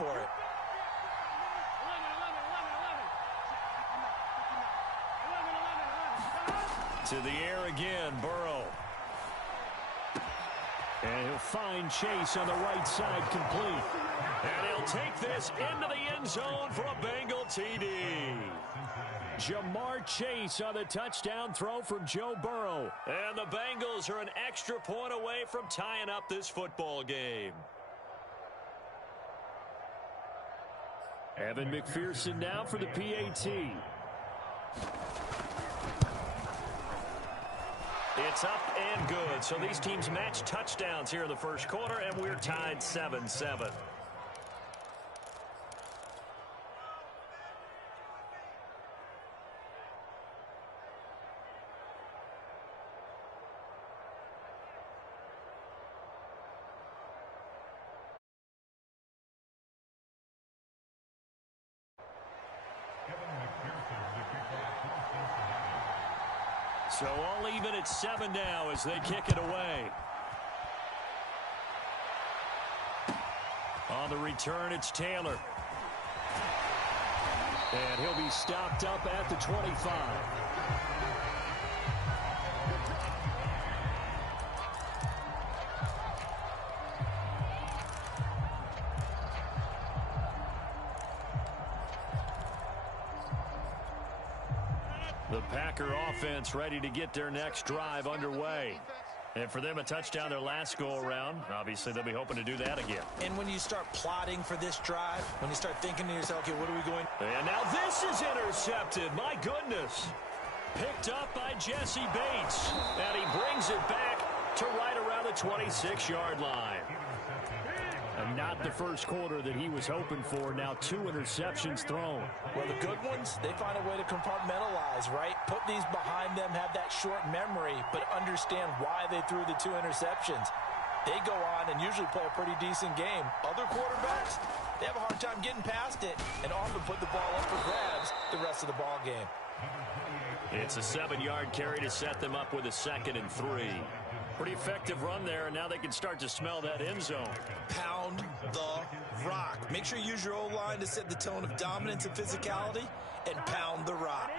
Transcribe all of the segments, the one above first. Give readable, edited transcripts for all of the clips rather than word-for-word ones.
for it. To the air again, Burrow. And he'll find Chase on the right side, complete. And he'll take this into the end zone for a Bengal TD. Jamar Chase on the touchdown throw from Joe Burrow. And the Bengals are an extra point away from tying up this football game. Evan McPherson now for the PAT. It's up and good. So these teams match touchdowns here in the first quarter, and we're tied 7-7. So all even at 7 now as they kick it away. On the return, it's Taylor. And he'll be stopped up at the 25. The Packer offense ready to get their next drive underway. And for them, a touchdown their last go-around. Obviously, they'll be hoping to do that again. And when you start plotting for this drive, when you start thinking to yourself, okay, what are we going? And now this is intercepted. My goodness. Picked up by Jesse Bates. And he brings it back to right around the 26-yard line. And not the first quarter that he was hoping for. Now 2 interceptions thrown. Well, the good ones, they find a way to compartmentalize, right? Put these behind them, have that short memory, but understand why they threw the 2 interceptions. They go on and usually play a pretty decent game. Other quarterbacks, they have a hard time getting past it and often put the ball up for grabs the rest of the ball game. It's a 7-yard carry to set them up with a 2nd and 3. Pretty effective run there, and now they can start to smell that end zone. Pound the rock. Make sure you use your O-line to set the tone of dominance and physicality, and pound the rock.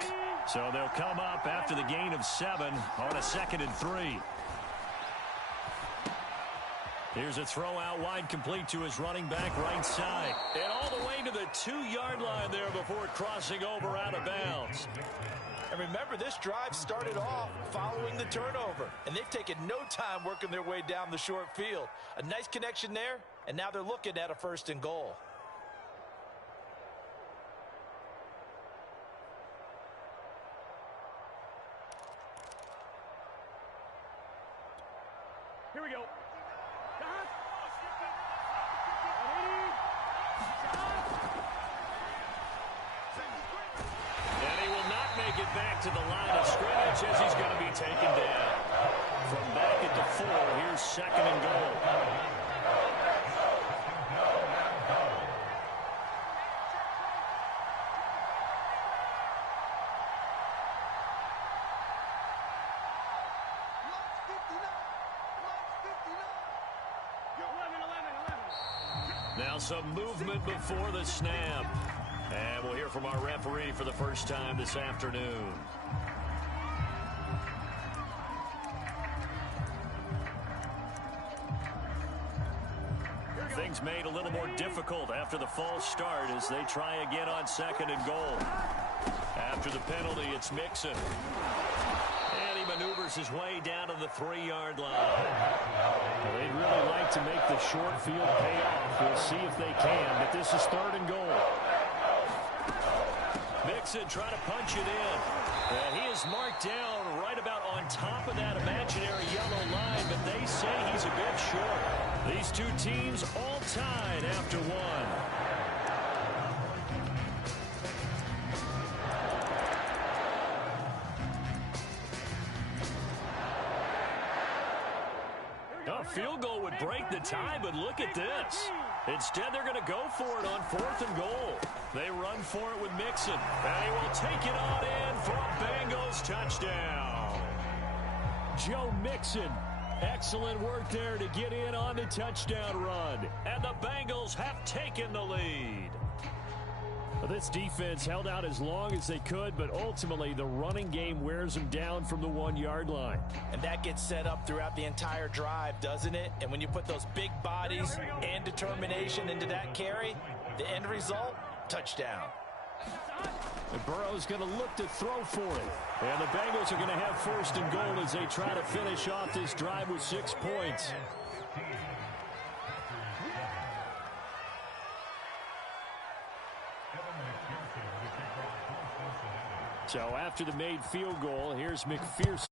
So they'll come up after the gain of 7 on a 2nd and 3. Here's a throw out wide, complete to his running back right side. And all the way to the 2-yard line there before crossing over out of bounds. And remember, this drive started off following the turnover, and they've taken no time working their way down the short field. A nice connection there, and now they're looking at a 1st and goal. Here we go. Get back to the line of scrimmage as he's going to be taken down. From back at the 4, here's 2nd and goal. Now some movement before the snap. And we'll hear from our referee for the first time this afternoon. Things made a little more difficult after the false start as they try again on 2nd and goal. After the penalty, it's Mixon. And he maneuvers his way down to the 3-yard line. Well, they'd really like to make the short field pay off. We'll see if they can, but this is 3rd and goal. Mixon trying to punch it in. And he is marked down right about on top of that imaginary yellow line, but they say he's a bit short. These two teams all tied after 1. A field goal would break the tie, but look at this. Instead, they're going to go for it on 4th and goal. They run for it with Mixon. And he will take it on in for a Bengals touchdown. Joe Mixon Excellent work there to get in on the touchdown run. And the Bengals have taken the lead. Well, this defense held out as long as they could, but ultimately the running game wears them down from the 1-yard line. And that gets set up throughout the entire drive, doesn't it? And when you put those big bodies and determination into that carry, the end result, touchdown. And Burrow's going to look to throw for it. And the Bengals are going to have 1st and goal as they try to finish off this drive with 6 points. So after the made field goal, here's McPherson.